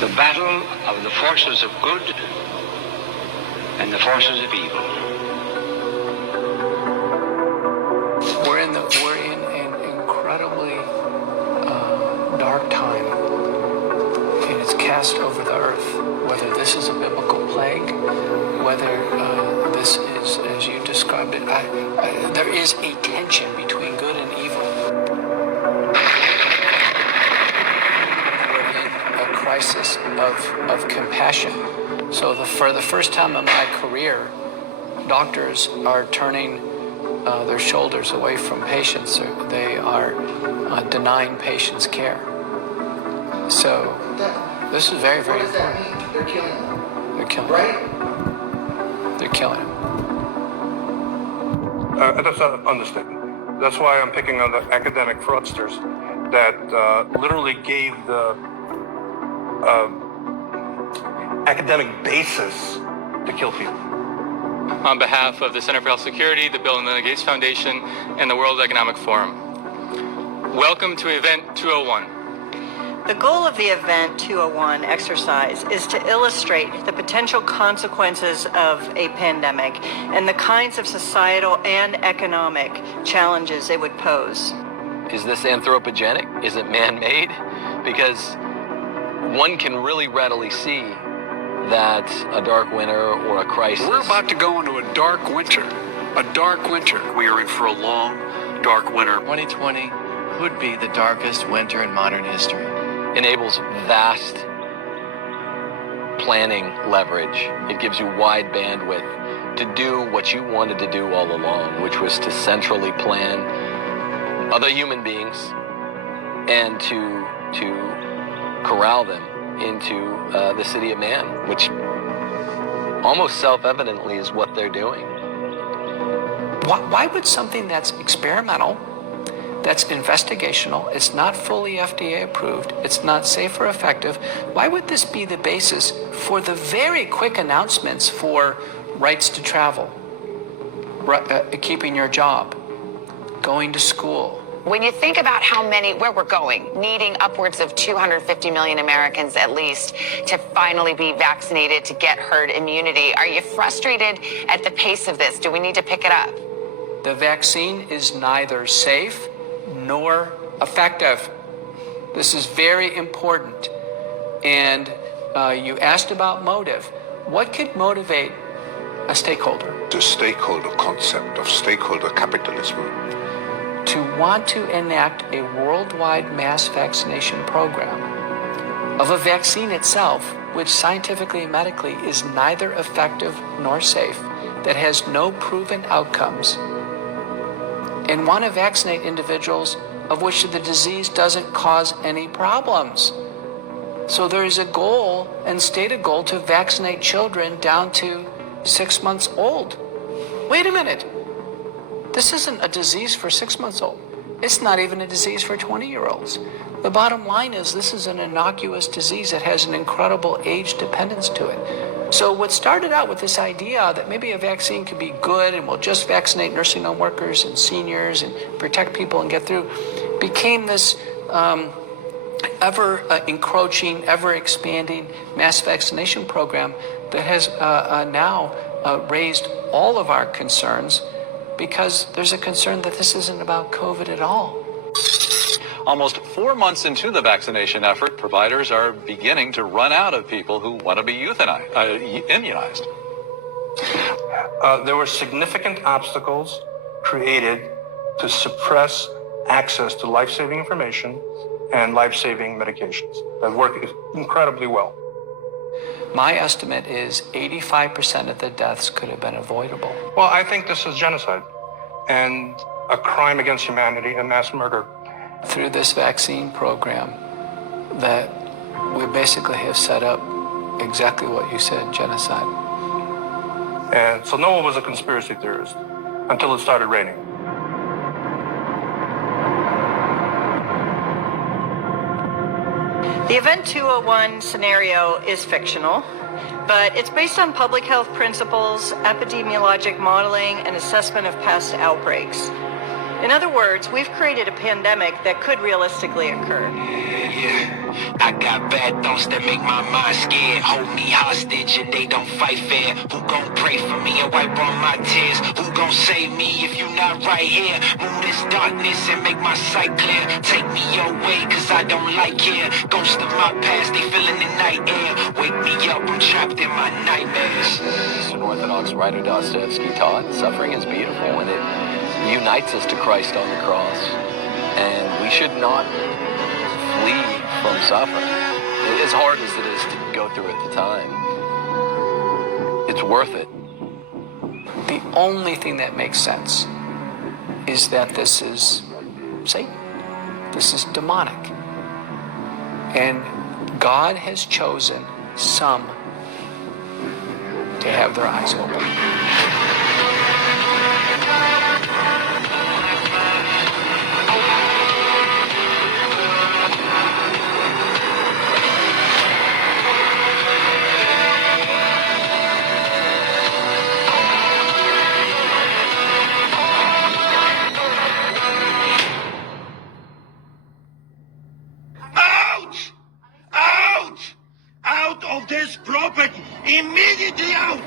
the battle of the forces of good and the forces of evil. We're in an incredibly dark time, and it's cast over the earth. Whether this is a biblical plague, whether this is, as you described it, there is a tension between good and evil. We're in a crisis of compassion. So for the first time in my career, doctors are turning their shoulders away from patients. They are denying patients care. So this is very, very important. What does that mean? They're killing them. They're killing right? him. They're killing him. That's not an understatement. That's why I'm picking on the academic fraudsters that literally gave the academic basis to kill people. On behalf of the Center for Health Security, the Bill and Melinda Gates Foundation, and the World Economic Forum, welcome to Event 201. The goal of the Event 201 exercise is to illustrate the potential consequences of a pandemic and the kinds of societal and economic challenges it would pose. Is this anthropogenic? Is it man-made? Because one can really readily see that a dark winter or a crisis... We're about to go into a dark winter. A dark winter. We are in for a long, dark winter. 2020 could be the darkest winter in modern history. Enables vast planning leverage. It gives you wide bandwidth to do what you wanted to do all along, which was to centrally plan other human beings and to corral them into the city of man, which almost self-evidently is what they're doing. Why would something that's experimental, that's investigational, it's not fully FDA approved, it's not safe or effective, why would this be the basis for the very quick announcements for rights to travel, keeping your job, going to school? When you think about where we're going, needing upwards of 250 million Americans at least to finally be vaccinated to get herd immunity, are you frustrated at the pace of this? Do we need to pick it up? The vaccine is neither safe nor effective. This is very important. And you asked about motive. What could motivate a stakeholder? The stakeholder concept of stakeholder capitalism. To want to enact a worldwide mass vaccination program of a vaccine itself, which scientifically and medically is neither effective nor safe, that has no proven outcomes, and want to vaccinate individuals of which the disease doesn't cause any problems. So there is a goal and stated goal to vaccinate children down to 6 months old. Wait a minute. This isn't a disease for 6 months old. It's not even a disease for 20-year-olds. The bottom line is this is an innocuous disease that has an incredible age dependence to it. So what started out with this idea that maybe a vaccine could be good and we'll just vaccinate nursing home workers and seniors and protect people and get through, became this ever encroaching, ever expanding mass vaccination program that has now raised all of our concerns, because there's a concern that this isn't about COVID at all. Almost 4 months into the vaccination effort, providers are beginning to run out of people who want to be immunized. There were significant obstacles created to suppress access to life-saving information and life-saving medications that work incredibly well. My estimate is 85% of the deaths could have been avoidable. Well, I think this is genocide and a crime against humanity and mass murder. Through this vaccine program that we basically have set up exactly what you said, genocide. And so no one was a conspiracy theorist until it started raining. The Event 201 scenario is fictional, but it's based on public health principles, epidemiologic modeling, and assessment of past outbreaks. In other words, we've created a pandemic that could realistically occur. Yeah, I got bad thoughts that make my mind scared. Hold me hostage and they don't fight fair. Who gon' pray for me and wipe all my tears? Who gon' save me if you not right here? Move this darkness and make my sight clear. Take me your way cause I don't like here. Ghosts of my past, they feeling the night air. Wake me up, I'm trapped in my nightmares. Eastern Orthodox writer Dostoevsky taught, suffering is beautiful and it unites us to Christ on the cross. And we should not flee from suffering. As hard as it is to go through at the time, it's worth it. The only thing that makes sense is that this is Satan. This is demonic. And God has chosen some to have their eyes open. Out of this property! Immediately out!